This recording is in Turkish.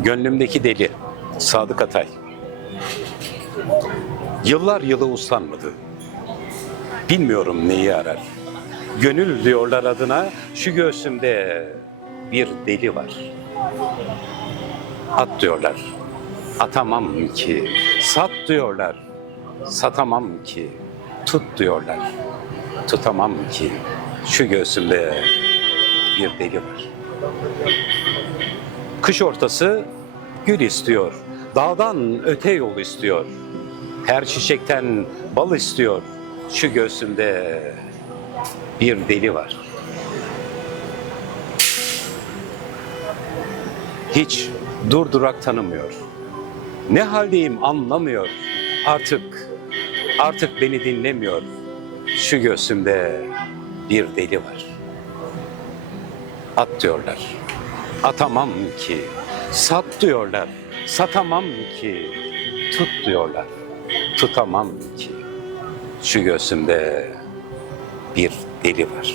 Gönlümdeki deli Sadık Atay. Yıllar yılı uslanmadı. Bilmiyorum neyi arar. Gönül diyorlar adına şu göğsümde bir deli var. At diyorlar. Atamam ki. Sat diyorlar. Satamam ki. Tut diyorlar. Tutamam ki. Şu göğsümde bir deli var. Kış ortası gül istiyor. Dağdan öte yol istiyor. Her çiçekten bal istiyor. Şu göğsümde bir deli var. Hiç durdurak tanımıyor. Ne haldeyim anlamıyor. Artık, artık beni dinlemiyor. Şu göğsümde bir deli var. At diyorlar. Atamam ki. Sat diyorlar. Satamam ki. Tut diyorlar. Tutamam ki. Şu göğsümde bir deli var.